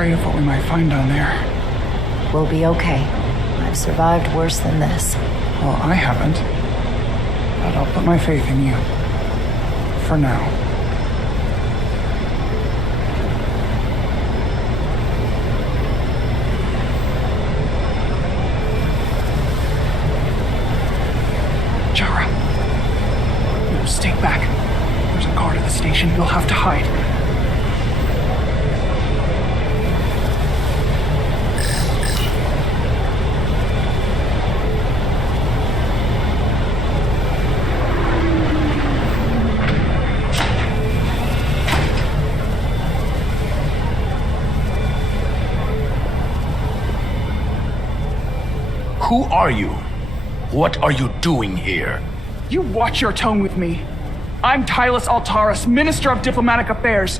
afraid of what we might find down there. We'll be okay. I've survived worse than this. Well, I haven't. But I'll put my faith in you. For now. Jara. No, stay back. There's a guard at the station. You'll have to hide. Who are you? What are you doing here? You watch your tone with me. I'm Tylus Altaris, Minister of Diplomatic Affairs.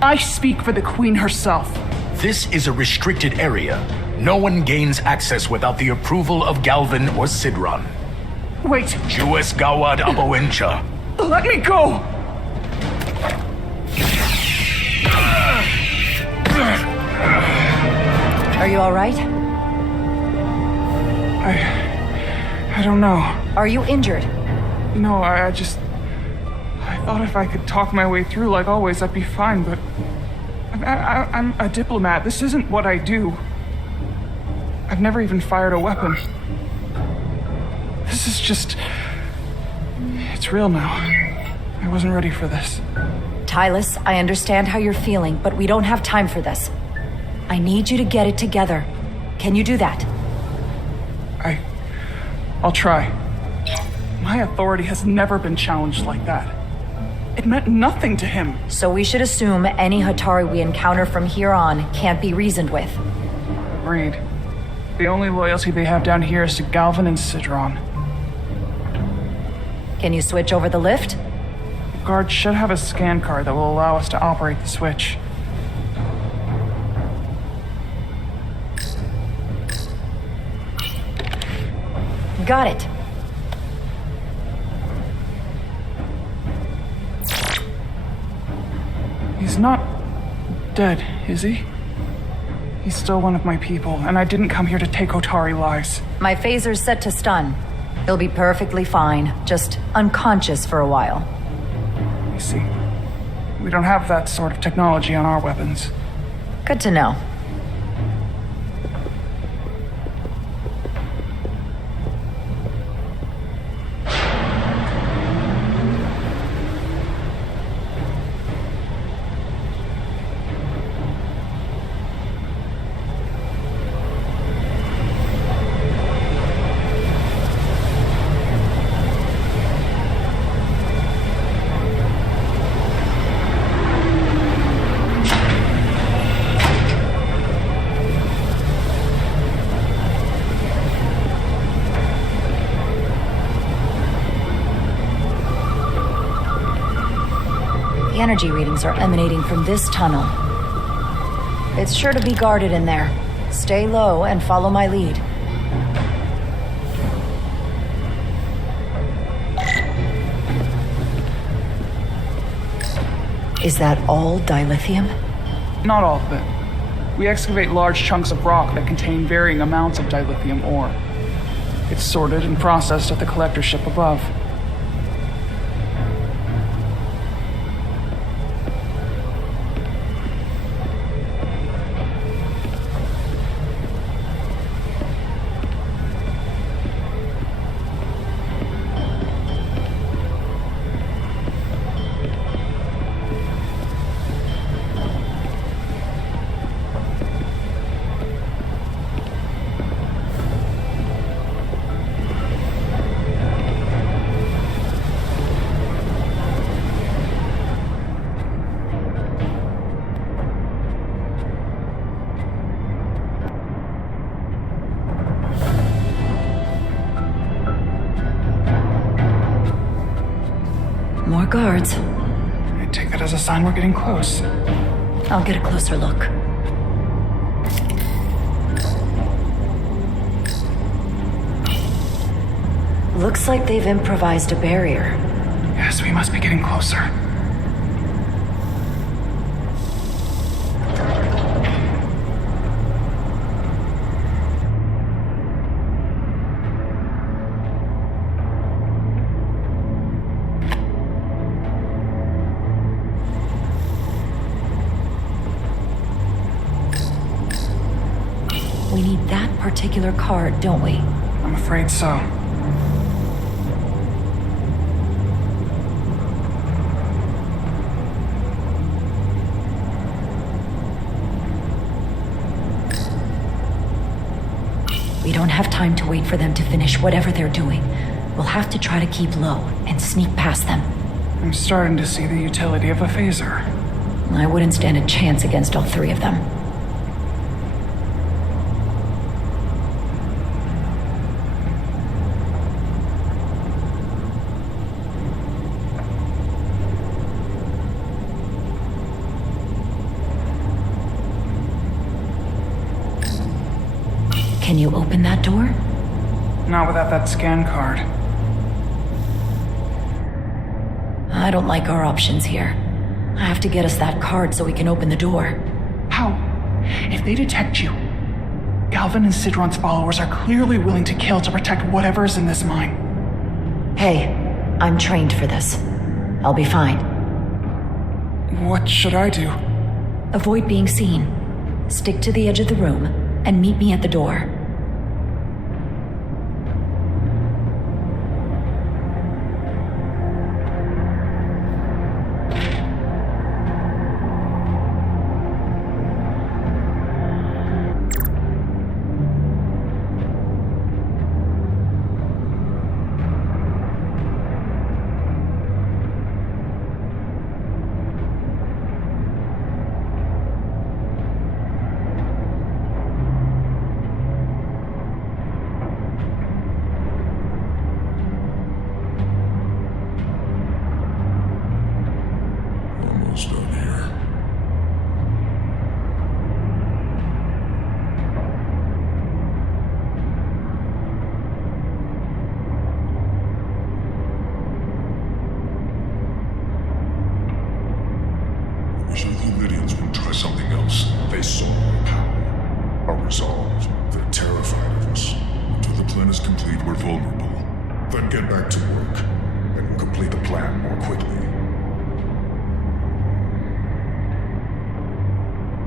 I speak for the Queen herself. This is a restricted area. No one gains access without the approval of Galvin or Sidron. Wait, Jues Gawad Apoencha. let me go! Are you all right? I don't know. Are you injured? No, I thought if I could talk my way through like always, I'd be fine, but I'm a diplomat. This isn't what I do. I've never even fired a weapon. This is just... It's real now. I wasn't ready for this. Tylus, I understand how you're feeling, but we don't have time for this. I need you to get it together. Can you do that? I'll try. My authority has never been challenged like that. It meant nothing to him. So we should assume any Hatari we encounter from here on can't be reasoned with. Agreed. The only loyalty they have down here is to Galvin and Sidron. Can you switch over the lift? The guard should have a scan card that will allow us to operate the switch. Got it. He's not dead, is he? He's still one of my people, and I didn't come here to take Otari lives. My phaser's set to stun. He'll be perfectly fine, just unconscious for a while. I see. We don't have that sort of technology on our weapons. Good to know. The energy readings are emanating from this tunnel. It's sure to be guarded in there. Stay low and follow my lead. Is that all dilithium? Not all of it. We excavate large chunks of rock that contain varying amounts of dilithium ore. It's sorted and processed at the collector ship above. More guards. I take that as a sign we're getting close. I'll get a closer look. Looks like they've improvised a barrier. Yes, we must be getting closer. particular card, don't we? I'm afraid so. We don't have time to wait for them to finish whatever they're doing. We'll have to try to keep low and sneak past them. I'm starting to see the utility of a phaser. I wouldn't stand a chance against all three of them. Can you open that door? Not without that scan card. I don't like our options here. I have to get us that card so we can open the door. How? If they detect you, Galvin and Sidron's followers are clearly willing to kill to protect whatever's in this mine. Hey, I'm trained for this. I'll be fine. What should I do? Avoid being seen. Stick to the edge of the room and meet me at the door. Almost done here. I wish the Lydians would try something else. They saw our power, our resolve. They're terrified of us. Until the plan is complete, we're vulnerable. Then get back to work, and we'll complete the plan more quickly.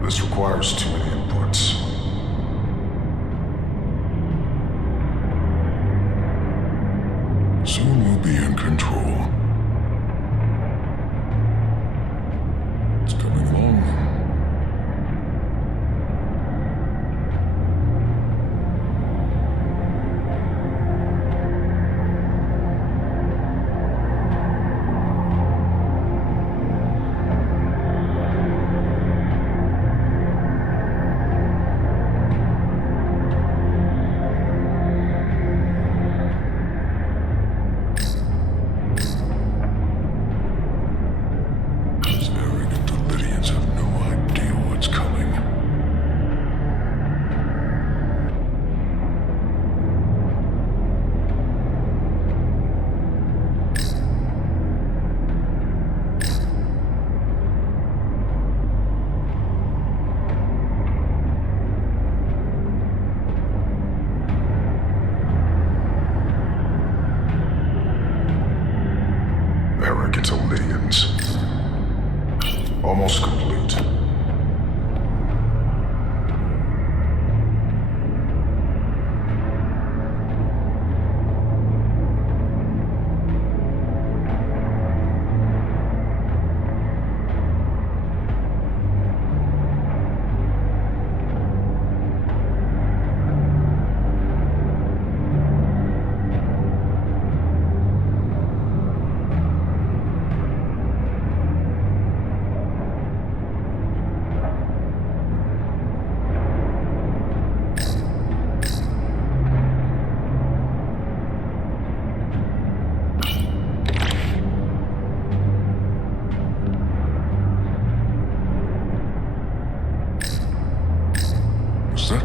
This requires too many inputs. Soon we'll be in control. It's coming along. Arrogant Lydians. Almost complete. What's that?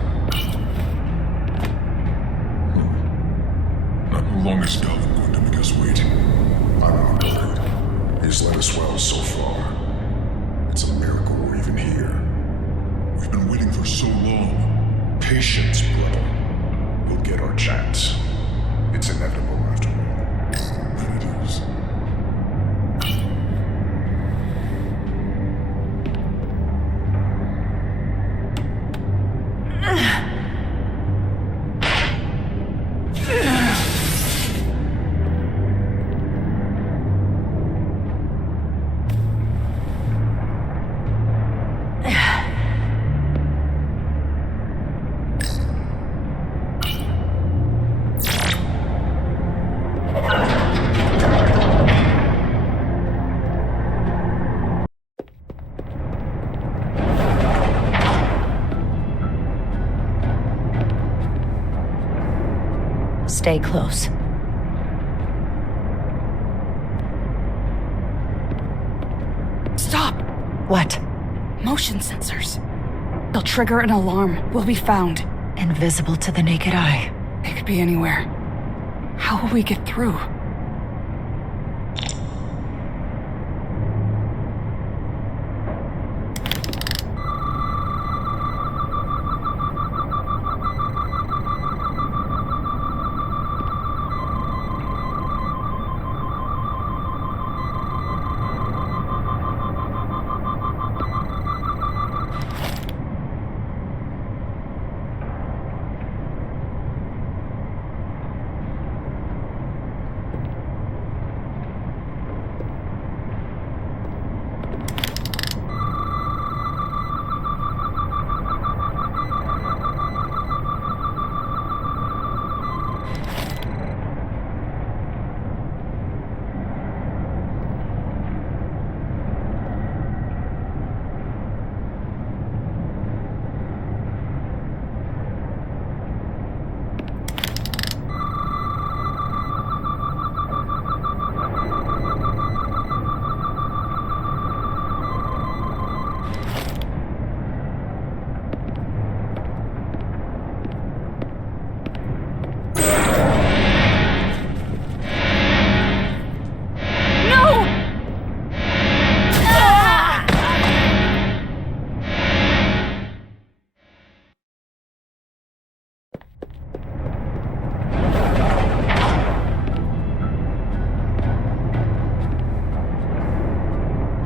Not how long is Galvin going to make us wait? I'm not worried. He's led us well so far. It's a miracle we're even here. We've been waiting for so long. Patience, brother. We'll get our chance. It's inevitable after all. Then it is. Stay close. Stop! What? Motion sensors. They'll trigger an alarm. We'll be found. Invisible to the naked eye. They could be anywhere. How will we get through?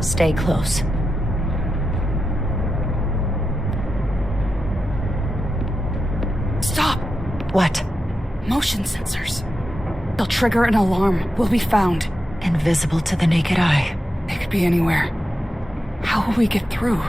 Stay close. Stop! What? Motion sensors. They'll trigger an alarm. We'll be found. Invisible to the naked eye. They could be anywhere. How will we get through?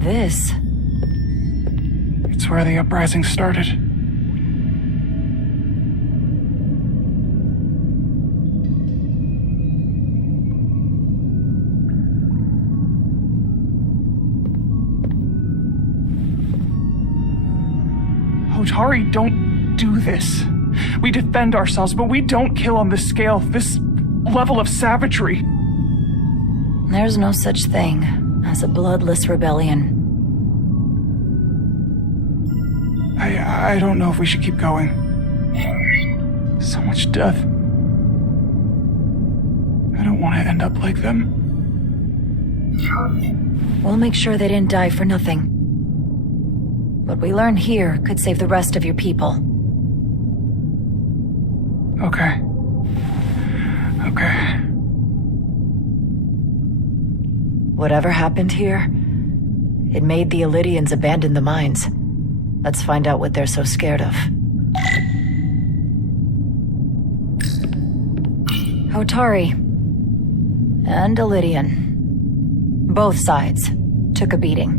This? It's where the uprising started. Hotari, don't do this. We defend ourselves, but we don't kill on this scale, this level of savagery. There's no such thing as a bloodless rebellion. I don't know if we should keep going. So much death. I don't want to end up like them. We'll make sure they didn't die for nothing. What we learn here could save the rest of your people. Okay. Okay. Whatever happened here, it made the Illydians abandon the mines. Let's find out what they're so scared of. Hotari and Illydian. Both sides took a beating.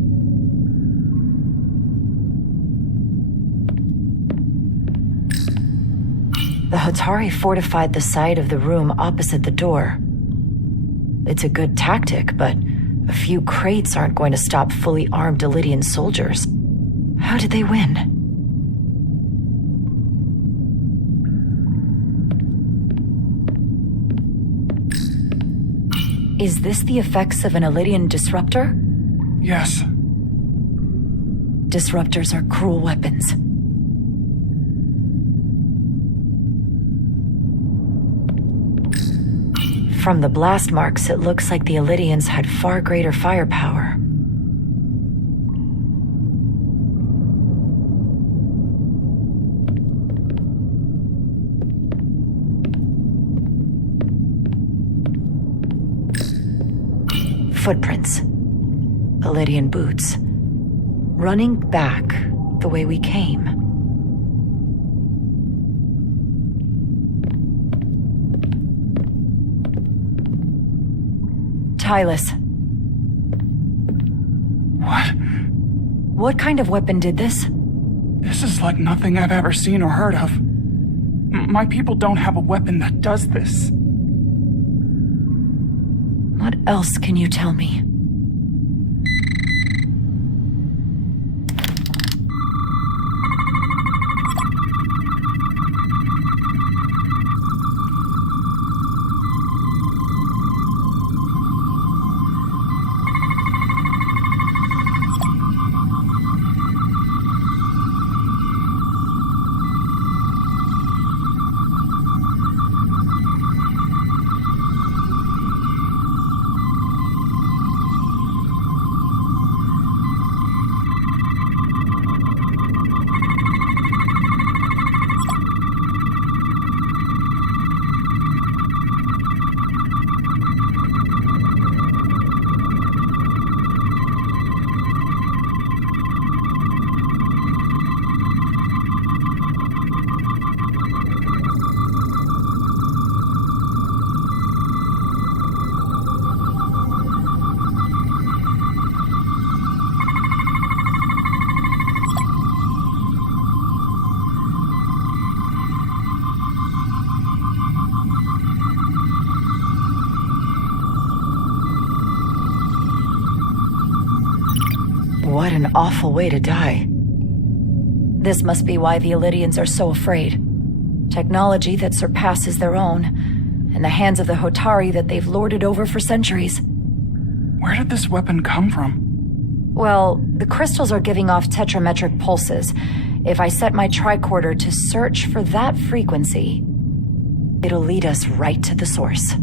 The Hotari fortified the side of the room opposite the door. It's a good tactic, but a few crates aren't going to stop fully armed Illydian soldiers. How did they win? Is this the effects of an Illydian disruptor? Yes. Disruptors are cruel weapons. From the blast marks, it looks like the Illydians had far greater firepower. Footprints. Illydian boots. Running back the way we came. Tylus. What? What kind of weapon did this? This is like nothing I've ever seen or heard of. My people don't have a weapon that does this. What else can you tell me? What an awful way to die. This must be why the Illydians are so afraid. Technology that surpasses their own, in the hands of the Hotari that they've lorded over for centuries. Where did this weapon come from? Well, the crystals are giving off tetrametric pulses. If I set my tricorder to search for that frequency, it'll lead us right to the source.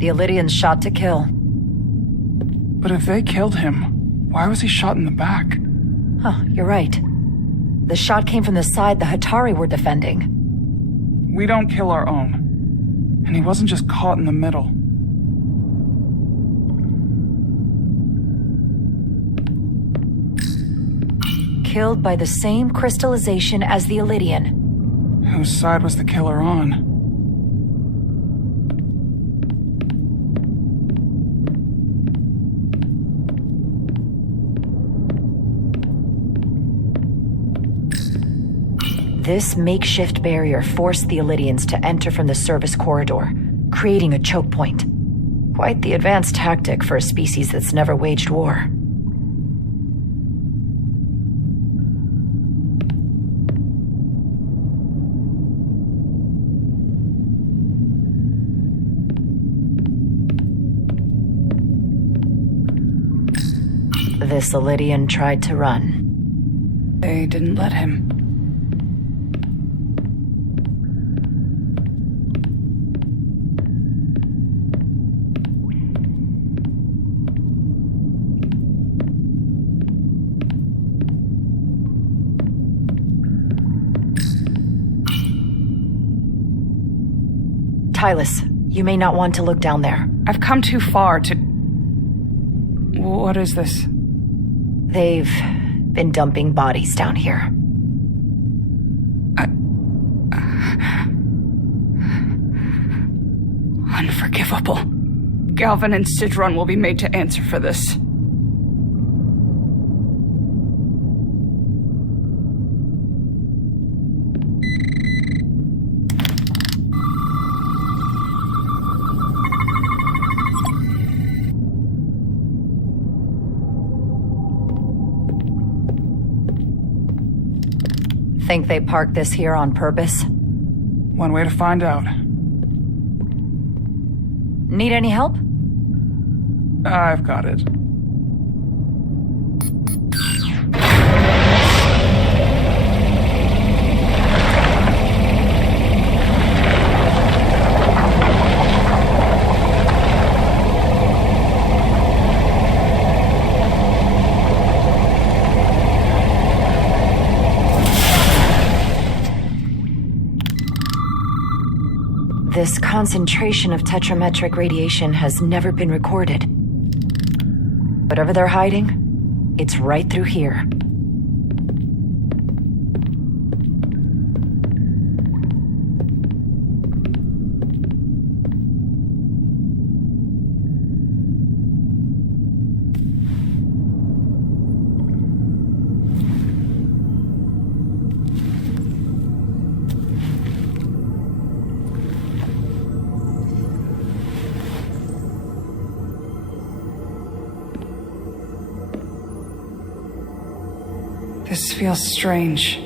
The Illydians shot to kill. But if they killed him, why was he shot in the back? Huh, you're right. The shot came from the side the Hotari were defending. We don't kill our own. And he wasn't just caught in the middle. Killed by the same crystallization as the Illydian. Whose side was the killer on? This makeshift barrier forced the Illydians to enter from the service corridor, creating a choke point. Quite the advanced tactic for a species that's never waged war. This Illydian tried to run. They didn't let him. Tylus, you may not want to look down there. I've come too far to... What is this? They've been dumping bodies down here. Unforgivable. Galvin and Sidron will be made to answer for this. Think they parked this here on purpose? One way to find out. Need any help? I've got it. This concentration of tetrametric radiation has never been recorded. Whatever they're hiding, it's right through here. This feels strange.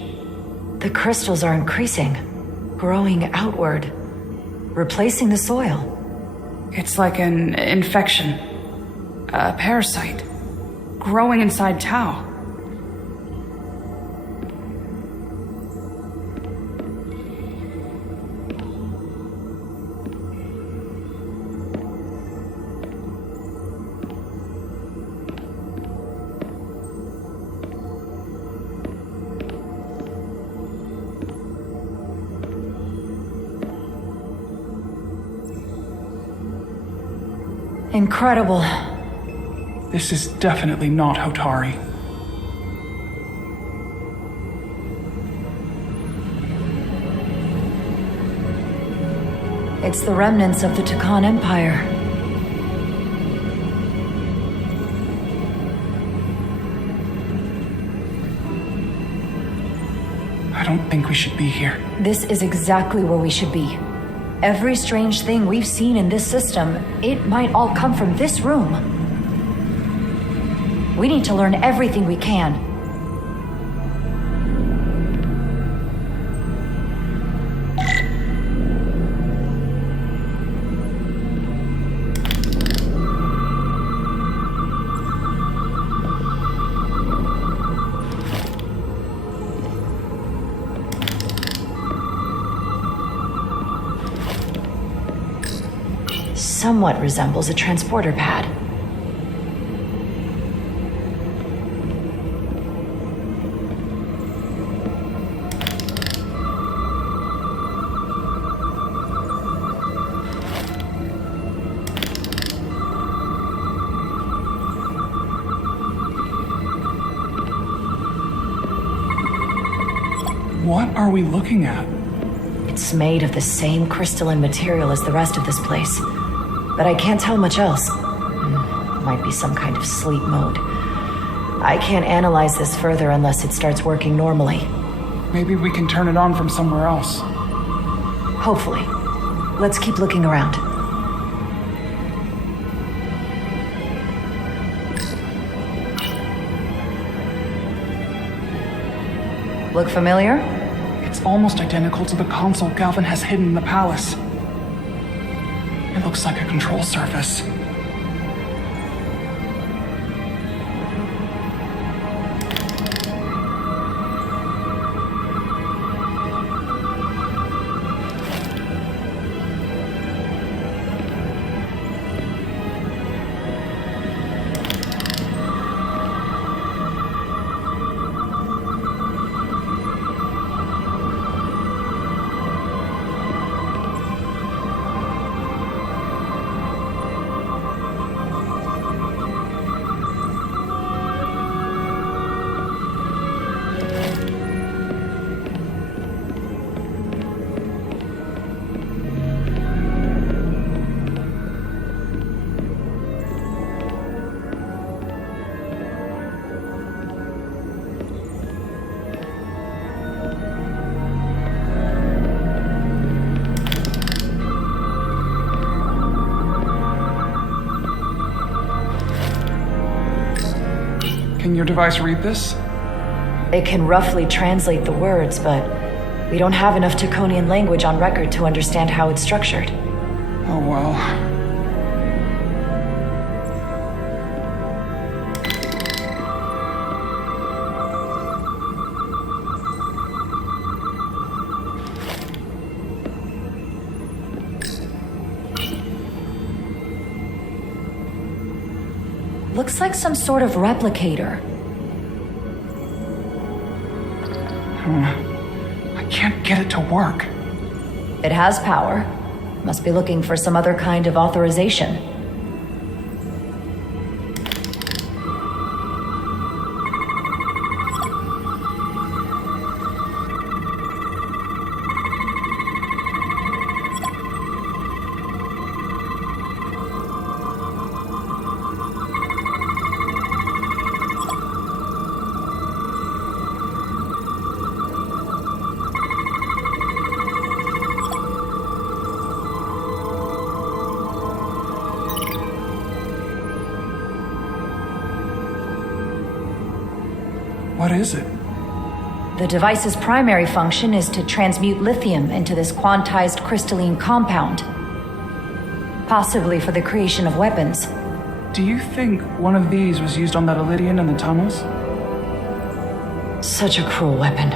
The crystals are increasing, growing outward, replacing the soil. It's like an infection. A parasite. Growing inside Tau. Incredible. This is definitely not Hotari. It's the remnants of the Tucan Empire. I don't think we should be here. This is exactly where we should be. Every strange thing we've seen in this system, it might all come from this room. We need to learn everything we can. Somewhat resembles a transporter pad. What are we looking at? It's made of the same crystalline material as the rest of this place. But I can't tell much else. Might be some kind of sleep mode. I can't analyze this further unless it starts working normally. Maybe we can turn it on from somewhere else. Hopefully. Let's keep looking around. Look familiar? It's almost identical to the console Galvin has hidden in the palace. It looks like a control surface. Can your device read this? It can roughly translate the words, but we don't have enough Taconian language on record to understand how it's structured. Oh well. Looks like some sort of replicator. I can't get it to work. It has power. Must be looking for some other kind of authorization. What is it? The device's primary function is to transmute lithium into this quantized crystalline compound. Possibly for the creation of weapons. Do you think one of these was used on that Elydian in the tunnels? Such a cruel weapon.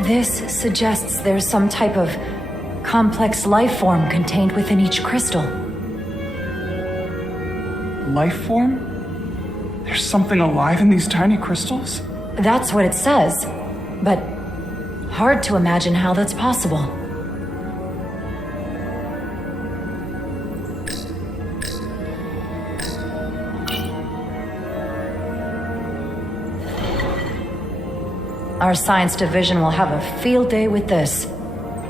This suggests there's some type of complex life form contained within each crystal. Life form? There's something alive in these tiny crystals? That's what it says, but hard to imagine how that's possible. Our science division will have a field day with this.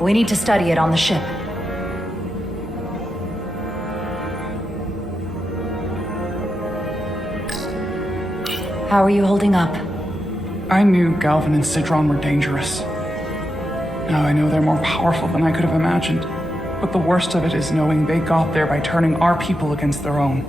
We need to study it on the ship. How are you holding up? I knew Galvin and Sidron were dangerous. Now I know they're more powerful than I could have imagined. But the worst of it is knowing they got there by turning our people against their own.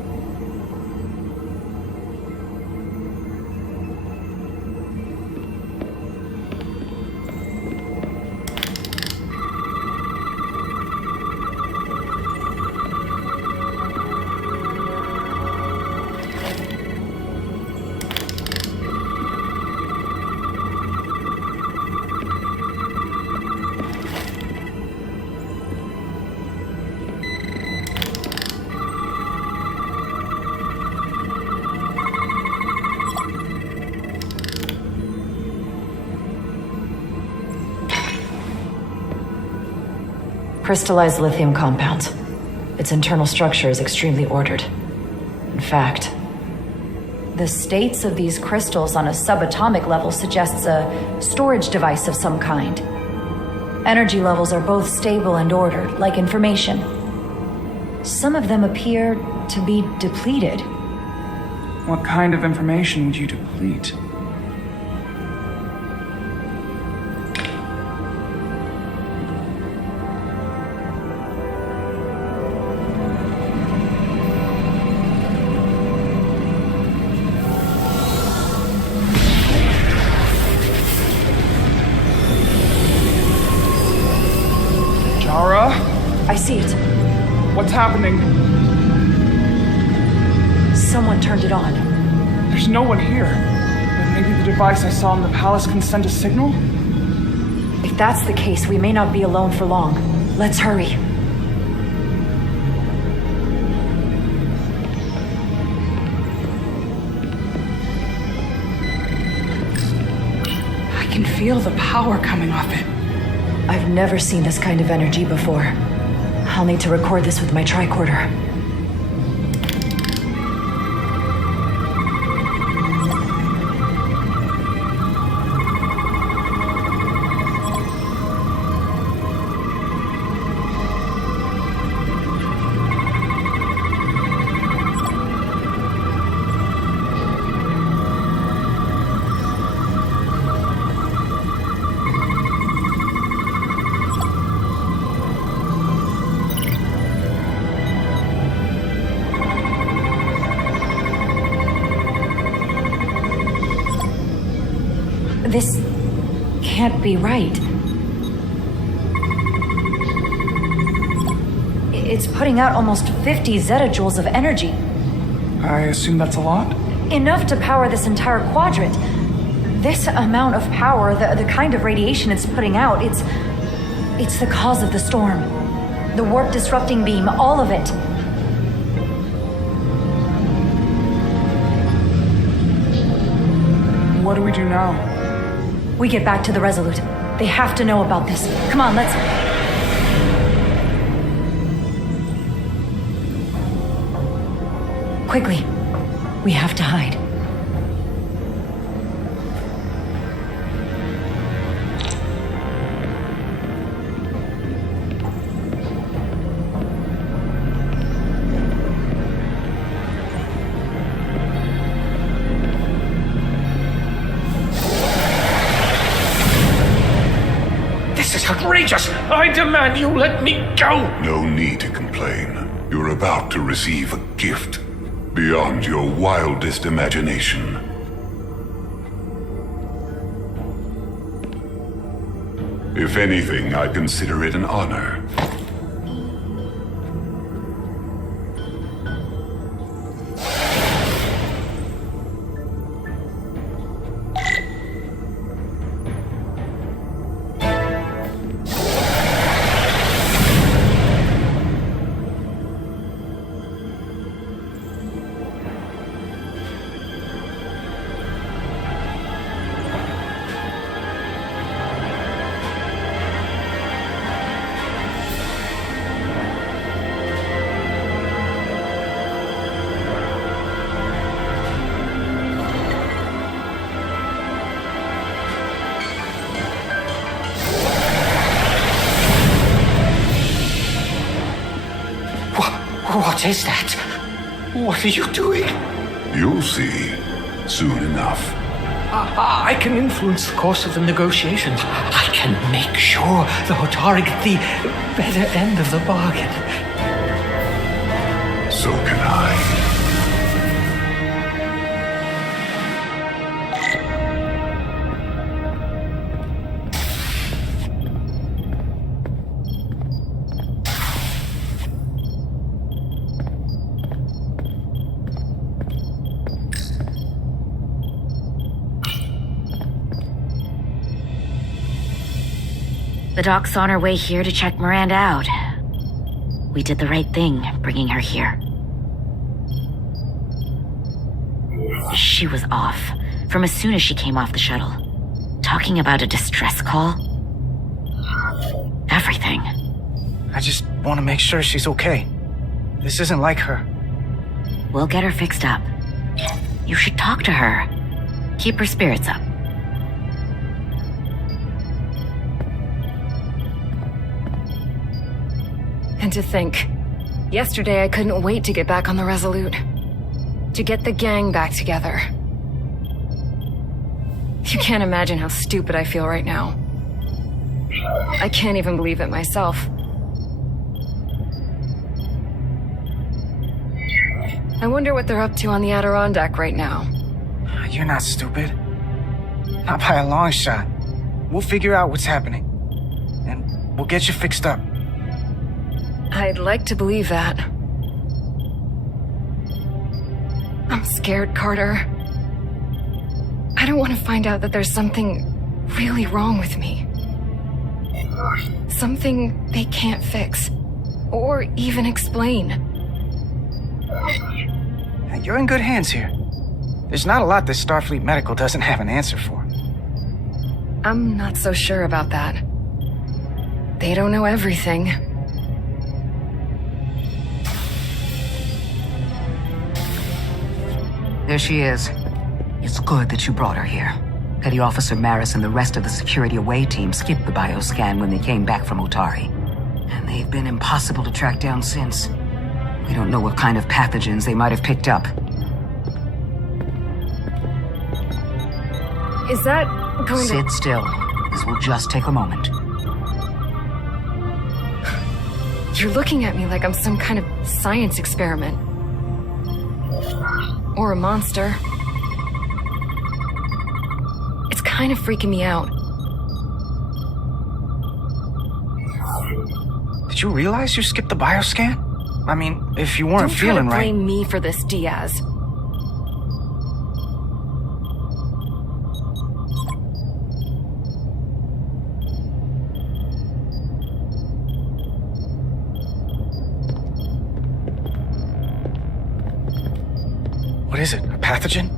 Crystallized lithium compounds. Its internal structure is extremely ordered. In fact, the states of these crystals on a subatomic level suggests a storage device of some kind. Energy levels are both stable and ordered, like information. Some of them appear to be depleted. What kind of information would you deplete? I see it. What's happening? Someone turned it on. There's no one here. But maybe the device I saw in the palace can send a signal? If that's the case, we may not be alone for long. Let's hurry. I can feel the power coming off it. I've never seen this kind of energy before. I'll need to record this with my tricorder. This can't be right. It's putting out almost 50 zettajoules of energy. I assume that's a lot? Enough to power this entire quadrant. This amount of power, the kind of radiation it's putting out, it's the cause of the storm. The warp disrupting beam, all of it. What do we do now? We get back to the Resolute. They have to know about this. Come on, let's... Quickly. We have to hide. Outrageous! I demand you let me go! No need to complain. You're about to receive a gift beyond your wildest imagination. If anything, I consider it an honor. What is that? What are you doing? You'll see soon enough. I can influence the course of the negotiations. I can make sure the Hotari get the better end of the bargain. So can I. The doc's on her way here to check Miranda out. We did the right thing, bringing her here. She was off, from as soon as she came off the shuttle. Talking about a distress call. Everything. I just want to make sure she's okay. This isn't like her. We'll get her fixed up. You should talk to her. Keep her spirits up. And to think, yesterday I couldn't wait to get back on the Resolute. To get the gang back together. You can't imagine how stupid I feel right now. I can't even believe it myself. I wonder what they're up to on the Adirondack right now. You're not stupid. Not by a long shot. We'll figure out what's happening. And we'll get you fixed up. I'd like to believe that. I'm scared, Carter. I don't want to find out that there's something really wrong with me. Something they can't fix. Or even explain. You're in good hands here. There's not a lot that Starfleet Medical doesn't have an answer for. I'm not so sure about that. They don't know everything. There she is. It's good that you brought her here. Petty Officer Maris and the rest of the security away team skipped the bioscan when they came back from Otari. And they've been impossible to track down since. We don't know what kind of pathogens they might have picked up. Is that going to... Sit still. This will just take a moment. You're looking at me like I'm some kind of science experiment. Or a monster. It's kind of freaking me out. Did you realize you skipped the bioscan? I mean, if you weren't feeling Don't try to right... blame me for this, Diaz. What is it, a pathogen?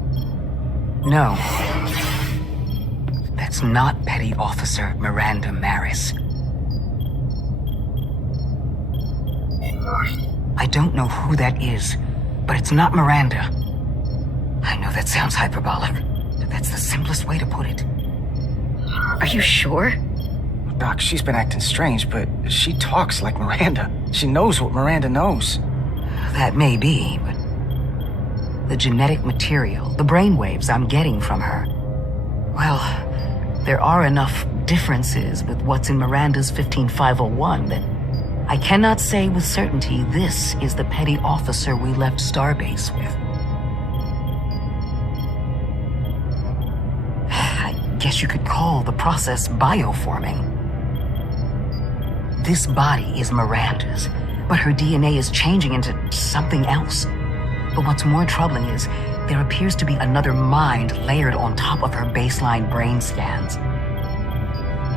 No. That's not Petty Officer Miranda Maris. I don't know who that is, but it's not Miranda. I know that sounds hyperbolic, but that's the simplest way to put it. Are you sure? Doc, she's been acting strange, but she talks like Miranda. She knows what Miranda knows. That may be, but the genetic material, the brainwaves I'm getting from her, well, there are enough differences with what's in Miranda's 15501 that I cannot say with certainty this is the petty officer we left Starbase with. I guess you could call the process bioforming. This body is Miranda's, but her DNA is changing into something else. But what's more troubling is there appears to be another mind layered on top of her baseline brain scans.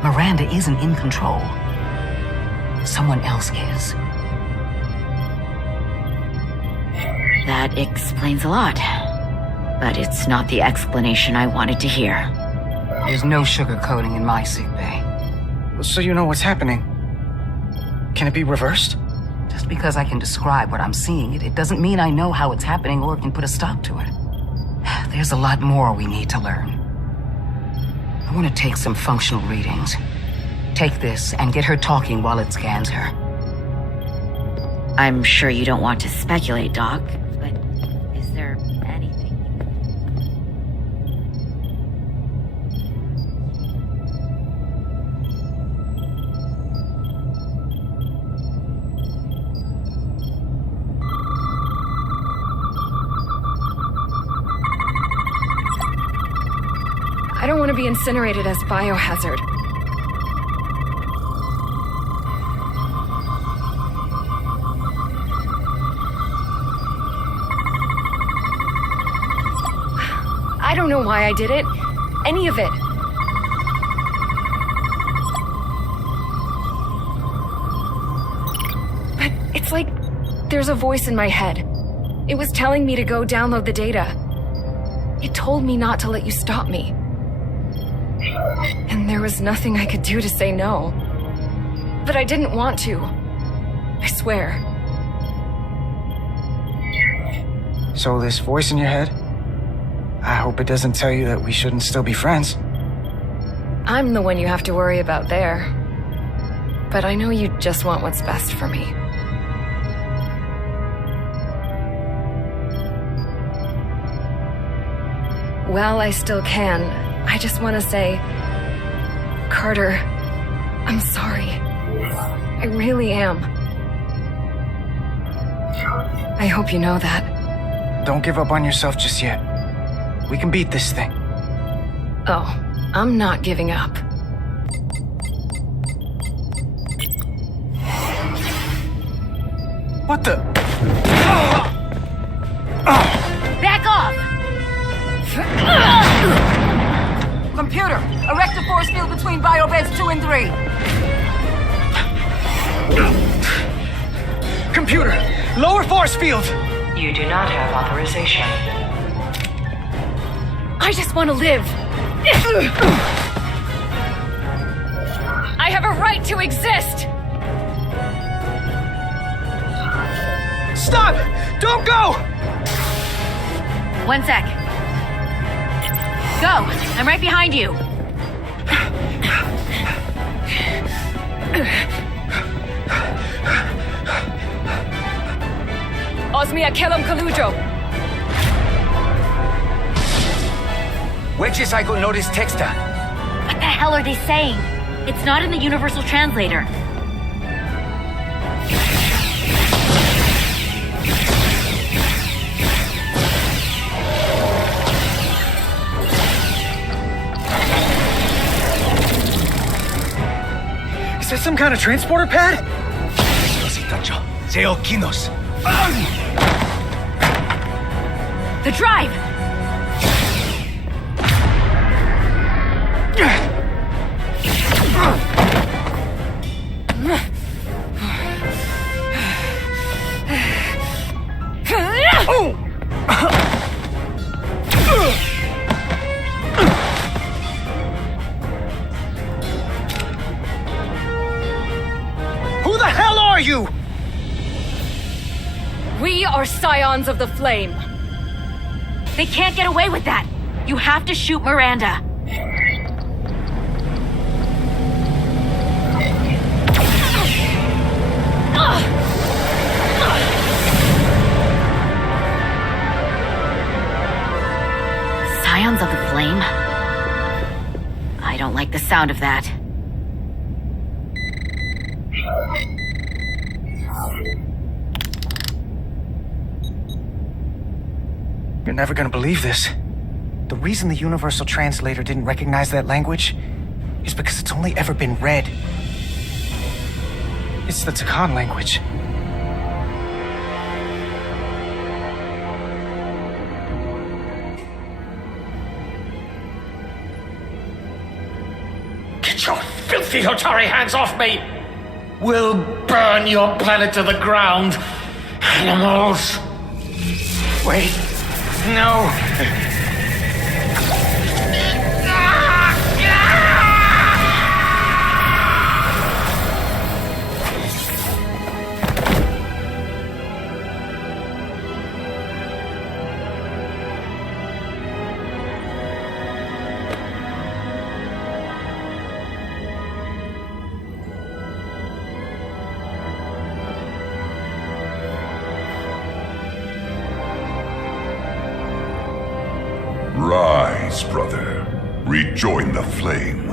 Miranda isn't in control. Someone else is. That explains a lot. But it's not the explanation I wanted to hear. There's no sugarcoating in my sickbay. So you know what's happening. Can it be reversed? Just because I can describe what I'm seeing, it doesn't mean I know how it's happening or can put a stop to it. There's a lot more we need to learn. I want to take some functional readings. Take this and get her talking while it scans her. I'm sure you don't want to speculate, Doc, but is there anything... gonna be incinerated as biohazard. I don't know why I did it. Any of it. But it's like there's a voice in my head. It was telling me to go download the data. It told me not to let you stop me. And there was nothing I could do to say no. But I didn't want to. I swear. So this voice in your head? I hope it doesn't tell you that we shouldn't still be friends. I'm the one you have to worry about there. But I know you just want what's best for me. While I still can, I just want to say, Carter, I'm sorry. I really am. I hope you know that. Don't give up on yourself just yet. We can beat this thing. Oh, I'm not giving up. What the? Back off! Computer, erect a force field between biobeds 2 and 3. Computer, lower force field! You do not have authorization. I just want to live. I have a right to exist. Stop! Don't go! 1 sec. Go! I'm right behind you. Osmia Kellam Kalujo. Wedges I go notice texta. What the hell are they saying? It's not in the universal translator. Is that some kind of transporter pad? The drive! Who the hell are you? We are Scions of the Flame. They can't get away with that. You have to shoot Miranda. Scions of the Flame? I don't like the sound of that. You're never gonna believe this. The reason the Universal Translator didn't recognize that language is because it's only ever been read. It's the Takan language. Get your filthy Hotari hands off me! We'll burn your planet to the ground. Animals. Wait. No. Rise, brother. Rejoin the flame.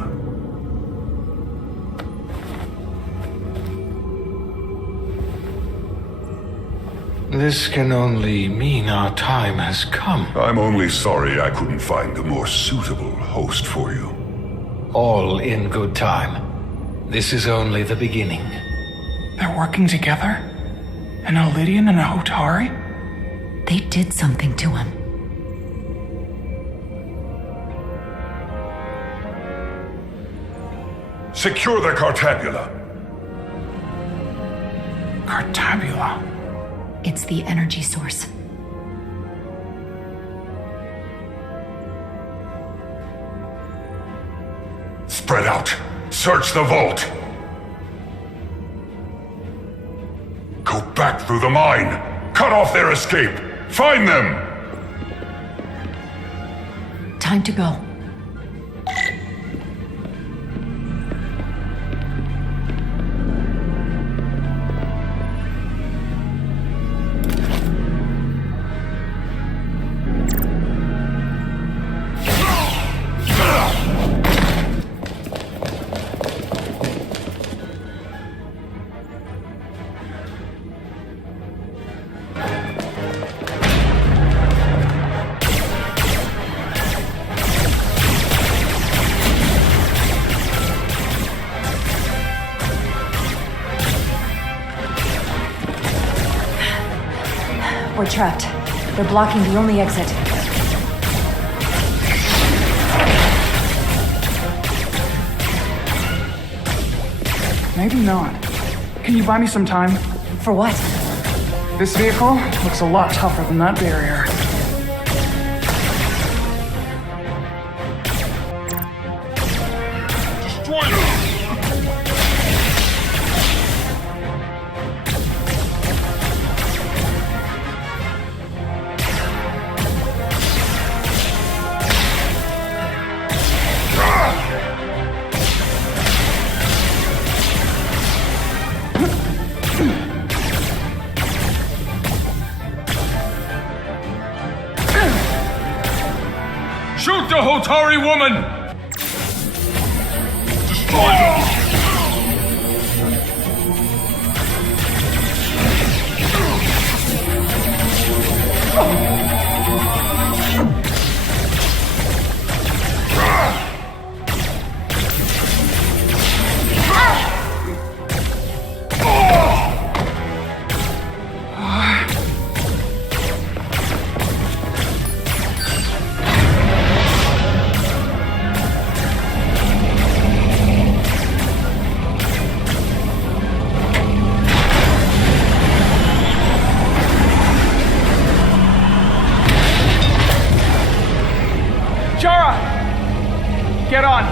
This can only mean our time has come. I'm only sorry I couldn't find a more suitable host for you. All in good time. This is only the beginning. They're working together? An Elydian and a Hotari? They did something to him. Secure the Cartabula. Cartabula? It's the energy source. Spread out. Search the vault. Go back through the mine. Cut off their escape. Find them. Time to go. We're trapped. They're blocking the only exit. Maybe not. Can you buy me some time? For what? This vehicle looks a lot tougher than that barrier. Destroy them. Shoot the Hotari woman! Destroy them. Get on!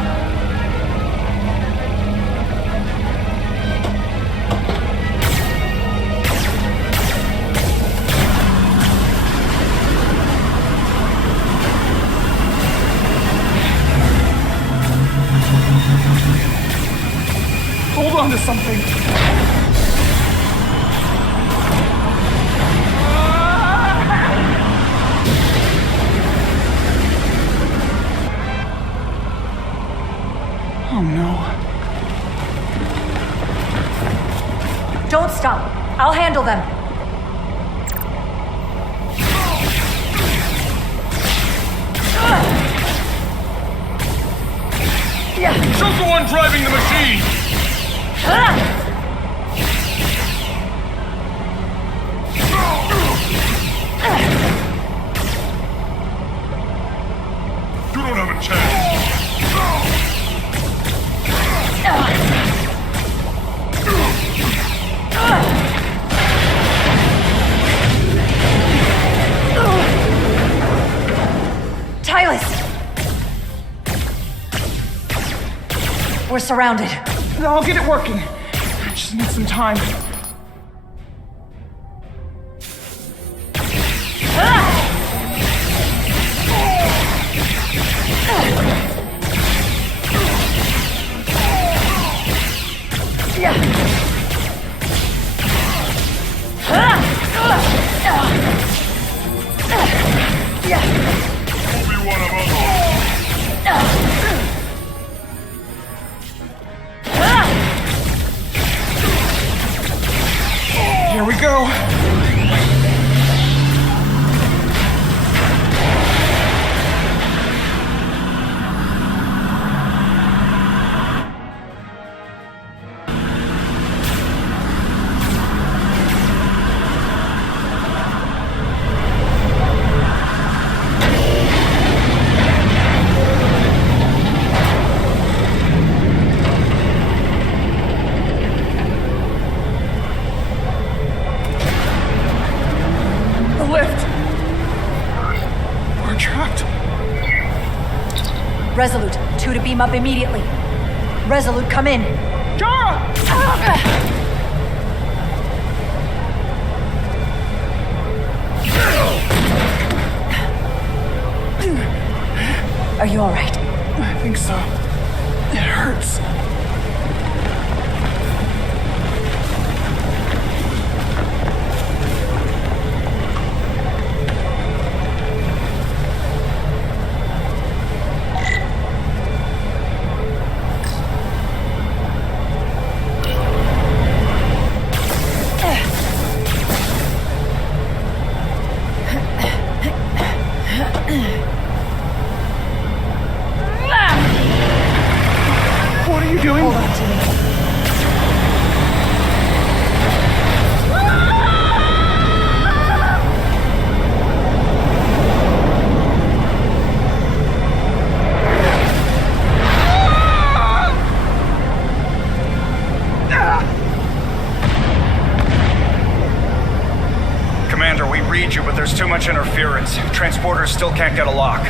Hold on to something. Oh no. Don't stop. I'll handle them. Shoot the one driving the machine! You don't have a chance. We're surrounded. I'll get it working. I just need some time. You'll be one of us. Here we go. Resolute, 2 to beam up immediately. Resolute, come in. Jara! Are you alright? I think so. It hurts. What are you doing? Hold on to me. Commander, we read you, but there's too much interference. Transporters still can't get a lock.